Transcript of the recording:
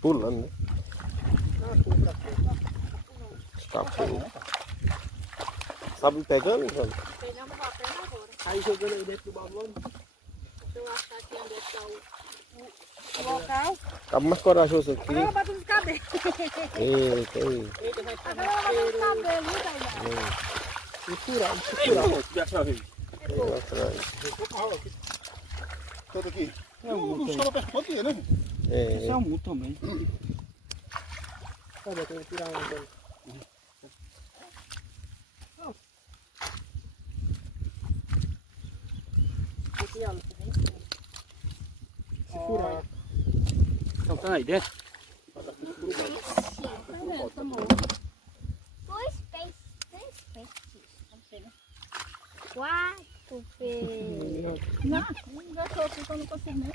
Pulando. Está pulando. Sabe pegando, João? Pegamos o papel agora. Aí jogando aí dentro do balão. Deixa eu achar aqui onde está o local. Tá mais corajoso aqui. Agora bota nos cabelos. Eita, Eita, vai Agora bota nos cabelos, viu, Tainá? Misturado. Todo aqui. É um Os caras pescam aqui, né? Esse é um muto também. Tá, eu tenho que tirar um então. Aqui, ó. Se furar. Então tá aí dentro. Dois peixes. 4 peixes. Não, já tô aqui quando eu consigo.